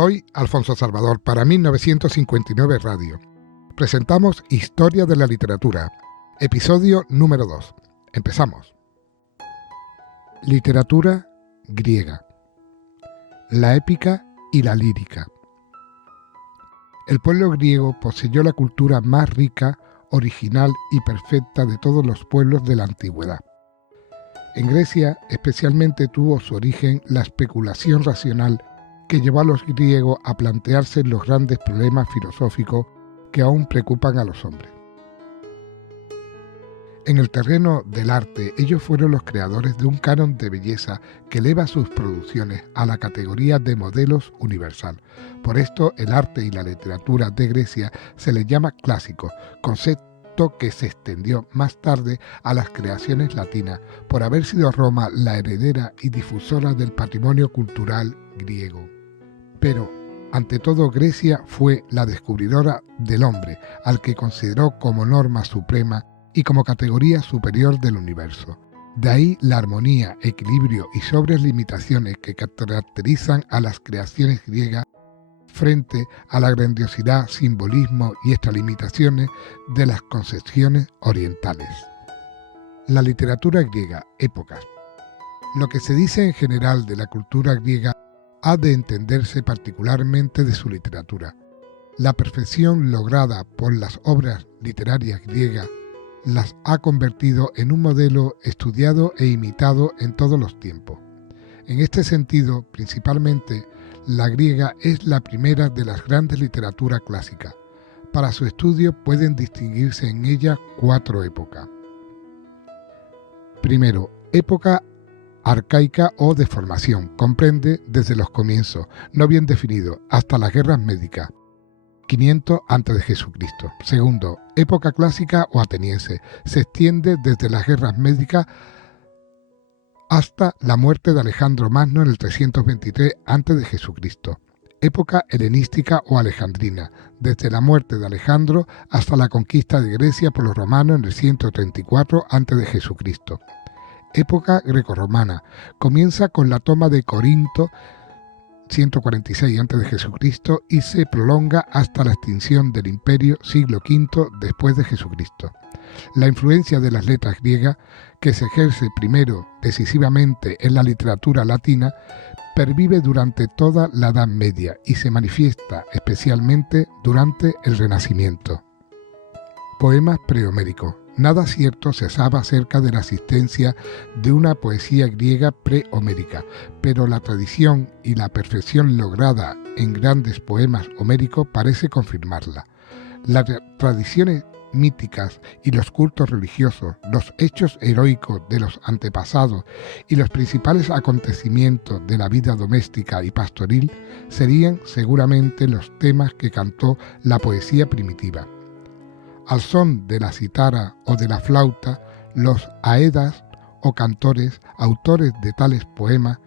Soy Alfonso Salvador para 1959 Radio. Presentamos Historia de la Literatura, episodio número 2. Empezamos. Literatura griega. La épica y la lírica. El pueblo griego poseyó la cultura más rica, original y perfecta de todos los pueblos de la antigüedad. En Grecia especialmente tuvo su origen la especulación racional que llevó a los griegos a plantearse los grandes problemas filosóficos que aún preocupan a los hombres. En el terreno del arte, ellos fueron los creadores de un canon de belleza que eleva sus producciones a la categoría de modelos universal. Por esto, el arte y la literatura de Grecia se les llama clásico, concepto que se extendió más tarde a las creaciones latinas, por haber sido Roma la heredera y difusora del patrimonio cultural griego. Pero, ante todo, Grecia fue la descubridora del hombre, al que consideró como norma suprema y como categoría superior del universo. De ahí la armonía, equilibrio y sobrias limitaciones que caracterizan a las creaciones griegas frente a la grandiosidad, simbolismo y extralimitaciones de las concepciones orientales. La literatura griega, épocas. Lo que se dice en general de la cultura griega ha de entenderse particularmente de su literatura. La perfección lograda por las obras literarias griegas las ha convertido en un modelo estudiado e imitado en todos los tiempos. En este sentido, principalmente, la griega es la primera de las grandes literaturas clásicas. Para su estudio pueden distinguirse en ella 4 épocas. Primero, época arcaica o de formación. Comprende desde los comienzos, no bien definido, hasta las guerras médicas. 500 a.C. Segundo, época clásica o ateniense. Se extiende desde las guerras médicas hasta la muerte de Alejandro Magno en el 323 a.C. Época helenística o alejandrina. Desde la muerte de Alejandro hasta la conquista de Grecia por los romanos en el 134 a.C. Época grecorromana. Comienza con la toma de Corinto 146 a.C. y se prolonga hasta la extinción del imperio siglo V después de Jesucristo. La influencia de las letras griegas, que se ejerce primero decisivamente en la literatura latina, pervive durante toda la Edad Media y se manifiesta especialmente durante el Renacimiento. Poemas prehoméricos. Nada cierto se sabe acerca de la existencia de una poesía griega prehomérica, pero la tradición y la perfección lograda en grandes poemas homéricos parece confirmarla. Las tradiciones míticas y los cultos religiosos, los hechos heroicos de los antepasados y los principales acontecimientos de la vida doméstica y pastoril serían seguramente los temas que cantó la poesía primitiva. Al son de la cítara o de la flauta, los aedas o cantores, autores de tales poemas,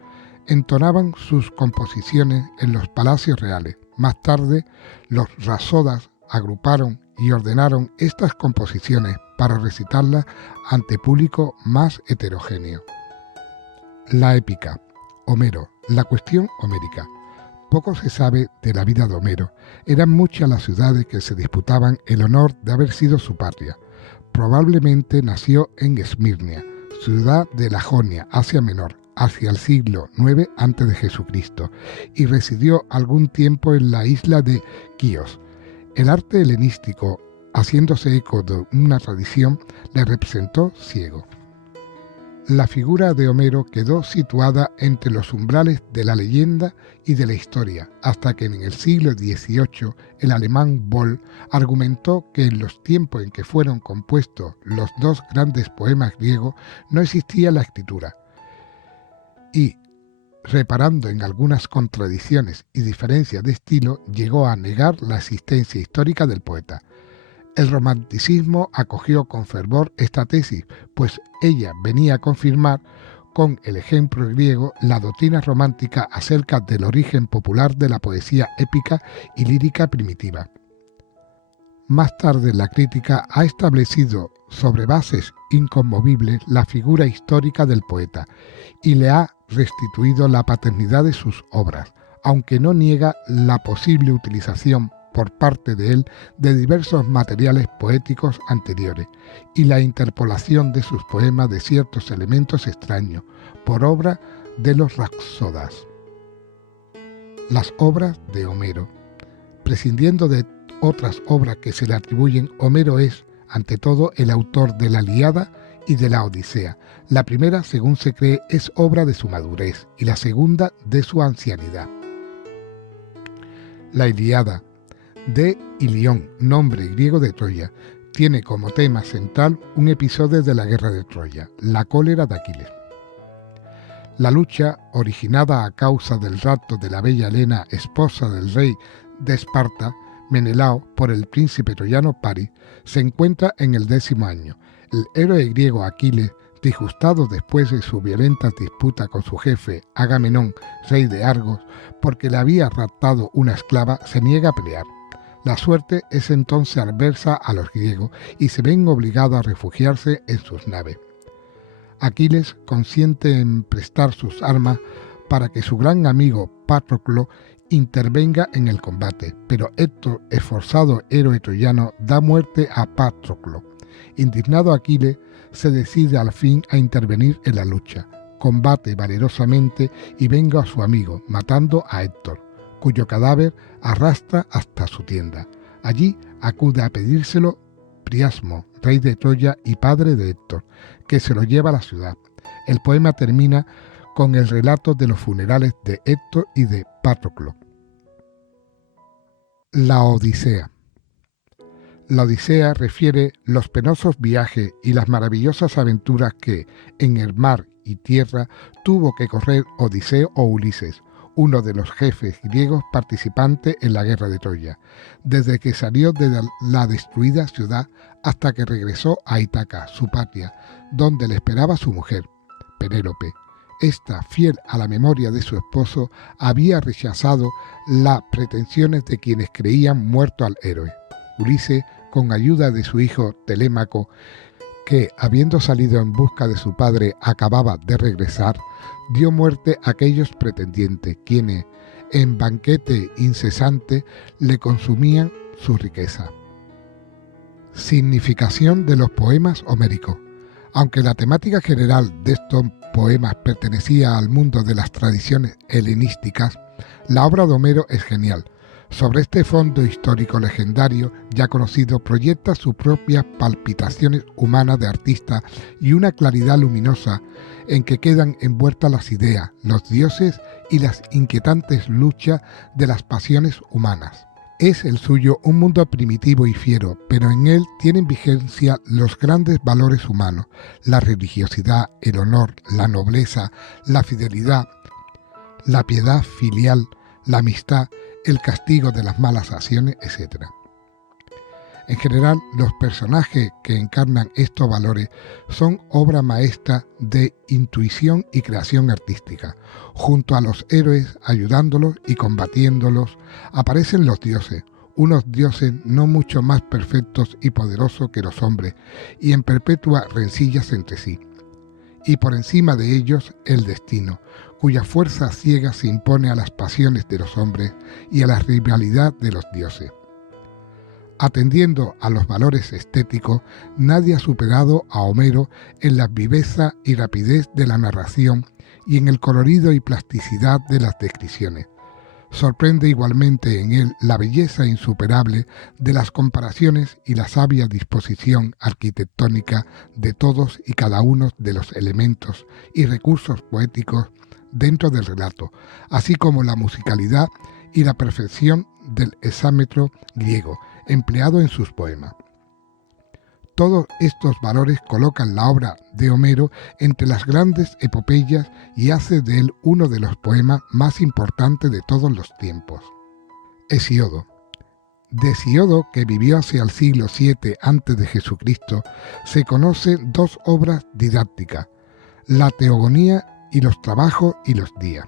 entonaban sus composiciones en los palacios reales. Más tarde, los rasodas agruparon y ordenaron estas composiciones para recitarlas ante público más heterogéneo. La épica. Homero. La cuestión homérica. Poco se sabe de la vida de Homero. Eran muchas las ciudades que se disputaban el honor de haber sido su patria. Probablemente nació en Esmirnia, ciudad de la Jonia, Asia Menor, hacia el siglo IX a.C., y residió algún tiempo en la isla de Quíos. El arte helenístico, haciéndose eco de una tradición, le representó ciego. La figura de Homero quedó situada entre los umbrales de la leyenda y de la historia, hasta que en el siglo XVIII el alemán Boll argumentó que en los tiempos en que fueron compuestos los 2 grandes poemas griegos no existía la escritura. Y, reparando en algunas contradicciones y diferencias de estilo, llegó a negar la existencia histórica del poeta. El romanticismo acogió con fervor esta tesis, pues ella venía a confirmar con el ejemplo griego la doctrina romántica acerca del origen popular de la poesía épica y lírica primitiva. Más tarde la crítica ha establecido sobre bases inconmovibles la figura histórica del poeta y le ha restituido la paternidad de sus obras, aunque no niega la posible utilización por parte de él de diversos materiales poéticos anteriores y la interpolación de sus poemas de ciertos elementos extraños por obra de los rapsodas. Las obras de Homero. Prescindiendo de otras obras que se le atribuyen, Homero es, ante todo, el autor de la Ilíada y de la Odisea. La primera, según se cree, es obra de su madurez y la segunda de su ancianidad. La Ilíada, de Ilión, nombre griego de Troya, tiene como tema central un episodio de la guerra de Troya, la cólera de Aquiles. La lucha, originada a causa del rapto de la bella Helena, esposa del rey de Esparta, Menelao, por el príncipe troyano Paris, se encuentra en el 10º año. El héroe griego Aquiles, disgustado después de su violenta disputa con su jefe Agamenón, rey de Argos, porque le había raptado una esclava, se niega a pelear. La suerte es entonces adversa a los griegos y se ven obligados a refugiarse en sus naves. Aquiles consiente en prestar sus armas para que su gran amigo Patroclo intervenga en el combate, pero Héctor, esforzado héroe troyano, da muerte a Patroclo. Indignado Aquiles se decide al fin a intervenir en la lucha, combate valerosamente y venga a su amigo, matando a Héctor, cuyo cadáver arrastra hasta su tienda. Allí acude a pedírselo Priasmo, rey de Troya y padre de Héctor, que se lo lleva a la ciudad. El poema termina con el relato de los funerales de Héctor y de Patroclo. La Odisea. La Odisea refiere los penosos viajes y las maravillosas aventuras que, en el mar y tierra, tuvo que correr Odiseo o Ulises, uno de los jefes griegos participantes en la guerra de Troya, desde que salió de la destruida ciudad hasta que regresó a Ítaca, su patria, donde le esperaba su mujer, Penélope. Esta, fiel a la memoria de su esposo, había rechazado las pretensiones de quienes creían muerto al héroe. Ulises, con ayuda de su hijo Telémaco, que, habiendo salido en busca de su padre, acababa de regresar, dio muerte a aquellos pretendientes, quienes, en banquete incesante, le consumían su riqueza. Significación de los poemas homéricos. Aunque la temática general de estos poemas pertenecía al mundo de las tradiciones helenísticas, la obra de Homero es genial. Sobre este fondo histórico legendario, ya conocido, proyecta sus propias palpitaciones humanas de artista y una claridad luminosa en que quedan envueltas las ideas, los dioses y las inquietantes luchas de las pasiones humanas. Es el suyo un mundo primitivo y fiero, pero en él tienen vigencia los grandes valores humanos, la religiosidad, el honor, la nobleza, la fidelidad, la piedad filial, la amistad, el castigo de las malas acciones, etc. En general, los personajes que encarnan estos valores son obra maestra de intuición y creación artística. Junto a los héroes, ayudándolos y combatiéndolos, aparecen los dioses, unos dioses no mucho más perfectos y poderosos que los hombres, y en perpetuas rencillas entre sí. Y por encima de ellos, el destino, cuya fuerza ciega se impone a las pasiones de los hombres y a la rivalidad de los dioses. Atendiendo a los valores estéticos, nadie ha superado a Homero en la viveza y rapidez de la narración y en el colorido y plasticidad de las descripciones. Sorprende igualmente en él la belleza insuperable de las comparaciones y la sabia disposición arquitectónica de todos y cada uno de los elementos y recursos poéticos dentro del relato, así como la musicalidad y la perfección del hexámetro griego empleado en sus poemas. Todos estos valores colocan la obra de Homero entre las grandes epopeyas y hace de él uno de los poemas más importantes de todos los tiempos. Hesíodo. De Hesíodo, que vivió hacia el siglo VII a.C., se conocen dos obras didácticas, la Teogonía y los trabajos y los días.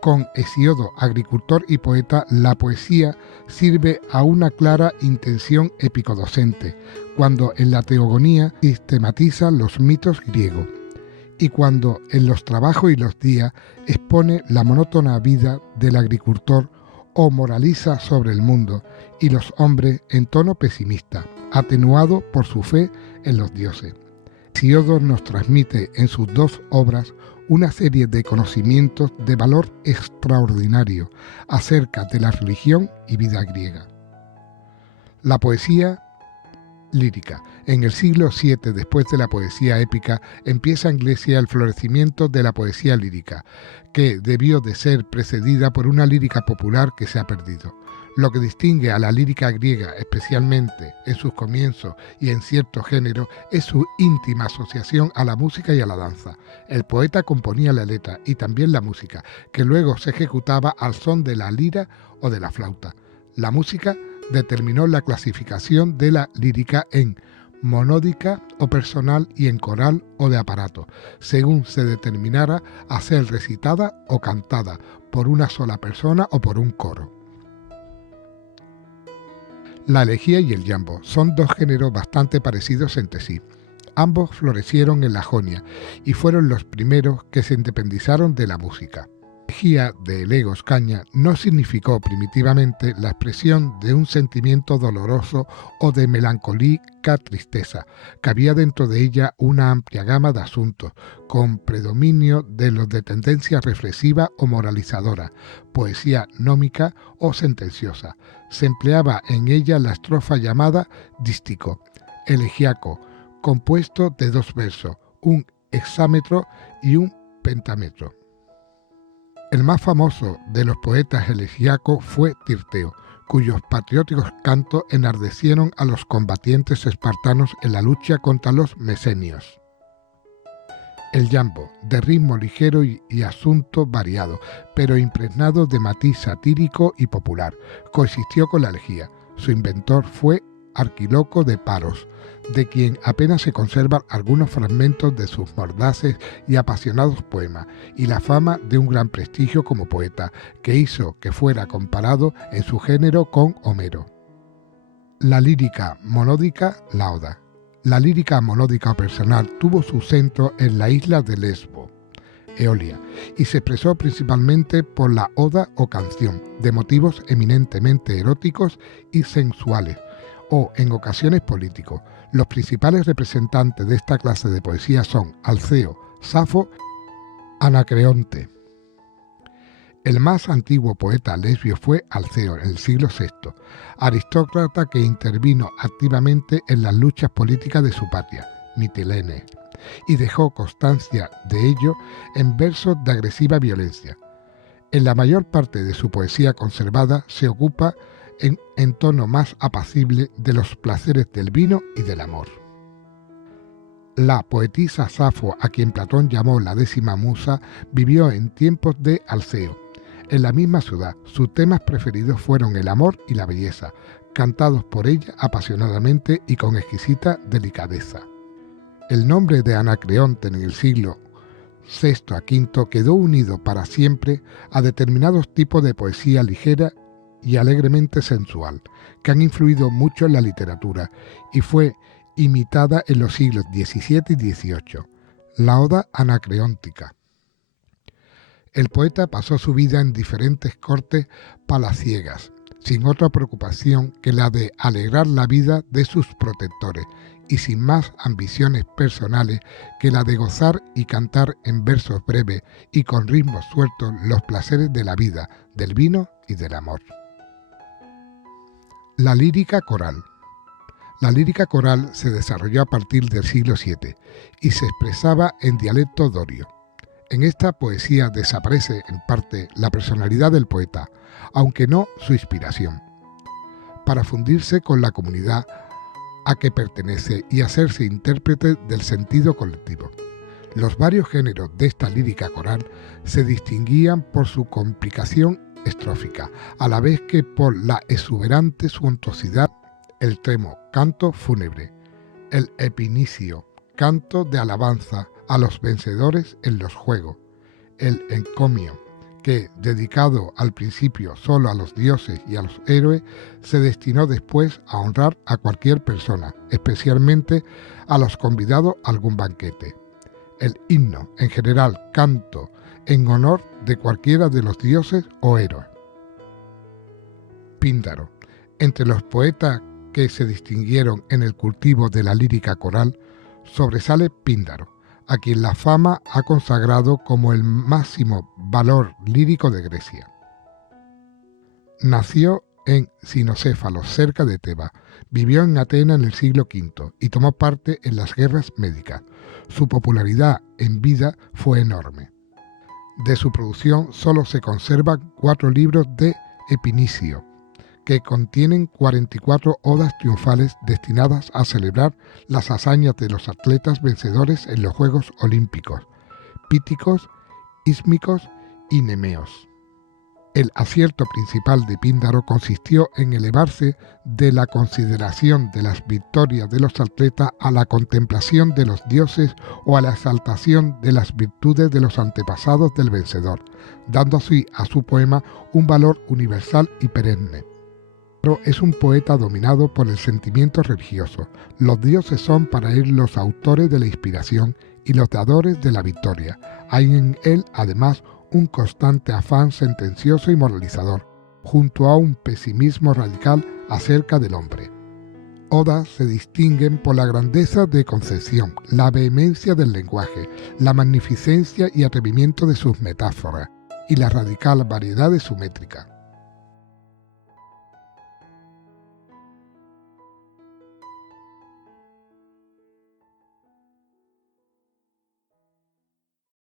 Con Hesíodo, agricultor y poeta, la poesía sirve a una clara intención epicodocente, cuando en la Teogonía sistematiza los mitos griegos, y cuando en los trabajos y los días expone la monótona vida del agricultor o moraliza sobre el mundo y los hombres en tono pesimista, atenuado por su fe en los dioses. Hesíodo nos transmite en sus dos obras una serie de conocimientos de valor extraordinario acerca de la religión y vida griega. La poesía lírica. En el siglo VII, después de la poesía épica, empieza en Grecia el florecimiento de la poesía lírica, que debió de ser precedida por una lírica popular que se ha perdido. Lo que distingue a la lírica griega, especialmente en sus comienzos y en cierto género, es su íntima asociación a la música y a la danza. El poeta componía la letra y también la música, que luego se ejecutaba al son de la lira o de la flauta. La música determinó la clasificación de la lírica en monódica o personal y en coral o de aparato, según se determinara a ser recitada o cantada por una sola persona o por un coro. La elegía y el jambo son dos géneros bastante parecidos entre sí. Ambos florecieron en la Jonia y fueron los primeros que se independizaron de la música. La elegía de Legos Caña no significó primitivamente la expresión de un sentimiento doloroso o de melancólica tristeza, que había dentro de ella una amplia gama de asuntos, con predominio de los de tendencia reflexiva o moralizadora, poesía nómica o sentenciosa. Se empleaba en ella la estrofa llamada dístico, elegiaco, compuesto de dos versos, un hexámetro y un pentámetro. El más famoso de los poetas elegíacos fue Tirteo, cuyos patrióticos cantos enardecieron a los combatientes espartanos en la lucha contra los mesenios. El jambo, de ritmo ligero y asunto variado, pero impregnado de matiz satírico y popular, coexistió con la elegía. Su inventor fue Arquiloco de Paros, de quien apenas se conservan algunos fragmentos de sus mordaces y apasionados poemas, y la fama de un gran prestigio como poeta, que hizo que fuera comparado en su género con Homero. La lírica monódica, la oda. La lírica monódica o personal tuvo su centro en la isla de Lesbo, Eolia, y se expresó principalmente por la oda o canción, de motivos eminentemente eróticos y sensuales, o en ocasiones políticos. Los principales representantes de esta clase de poesía son Alceo, Safo, Anacreonte. El más antiguo poeta lesbio fue Alceo, en el siglo VI, aristócrata que intervino activamente en las luchas políticas de su patria, Mitilene, y dejó constancia de ello en versos de agresiva violencia. En la mayor parte de su poesía conservada se ocupa en tono más apacible de los placeres del vino y del amor. La poetisa Safo, a quien Platón llamó la 10ª musa, vivió en tiempos de Alceo. En la misma ciudad, sus temas preferidos fueron el amor y la belleza, cantados por ella apasionadamente y con exquisita delicadeza. El nombre de Anacreonte en el siglo VI a V quedó unido para siempre a determinados tipos de poesía ligera y alegremente sensual, que han influido mucho en la literatura y fue imitada en los siglos XVII y XVIII, la oda anacreóntica. El poeta pasó su vida en diferentes cortes palaciegas, sin otra preocupación que la de alegrar la vida de sus protectores y sin más ambiciones personales que la de gozar y cantar en versos breves y con ritmos sueltos los placeres de la vida, del vino y del amor. La lírica coral. La lírica coral se desarrolló a partir del siglo VII y se expresaba en dialecto dorio. En esta poesía desaparece en parte la personalidad del poeta, aunque no su inspiración, para fundirse con la comunidad a que pertenece y hacerse intérprete del sentido colectivo. Los varios géneros de esta lírica coral se distinguían por su complicación estrófica, a la vez que por la exuberante suntuosidad, el tremo, canto fúnebre, el epinicio, canto de alabanza a los vencedores en los juegos, el encomio, que, dedicado al principio solo a los dioses y a los héroes, se destinó después a honrar a cualquier persona, especialmente a los convidados a algún banquete. el himno, en general canto, en honor de cualquiera de los dioses o héroes. Píndaro. Entre los poetas que se distinguieron en el cultivo de la lírica coral, sobresale Píndaro, a quien la fama ha consagrado como el máximo valor lírico de Grecia. Nació en Cinocéfalo, cerca de Tebas. Vivió en Atenas en el siglo V y tomó parte en las guerras médicas. Su popularidad en vida fue enorme. De su producción solo se conservan 4 libros de Epinicio, que contienen 44 odas triunfales destinadas a celebrar las hazañas de los atletas vencedores en los Juegos Olímpicos, píticos, ísmicos y nemeos. El acierto principal de Píndaro consistió en elevarse de la consideración de las victorias de los atletas a la contemplación de los dioses o a la exaltación de las virtudes de los antepasados del vencedor, dando así a su poema un valor universal y perenne. Es un poeta dominado por el sentimiento religioso. Los dioses son para él los autores de la inspiración y los dadores de la victoria. Hay en él, además, un constante afán sentencioso y moralizador, junto a un pesimismo radical acerca del hombre. Odas se distinguen por la grandeza de concepción, la vehemencia del lenguaje, la magnificencia y atrevimiento de sus metáforas, y la radical variedad de su métrica.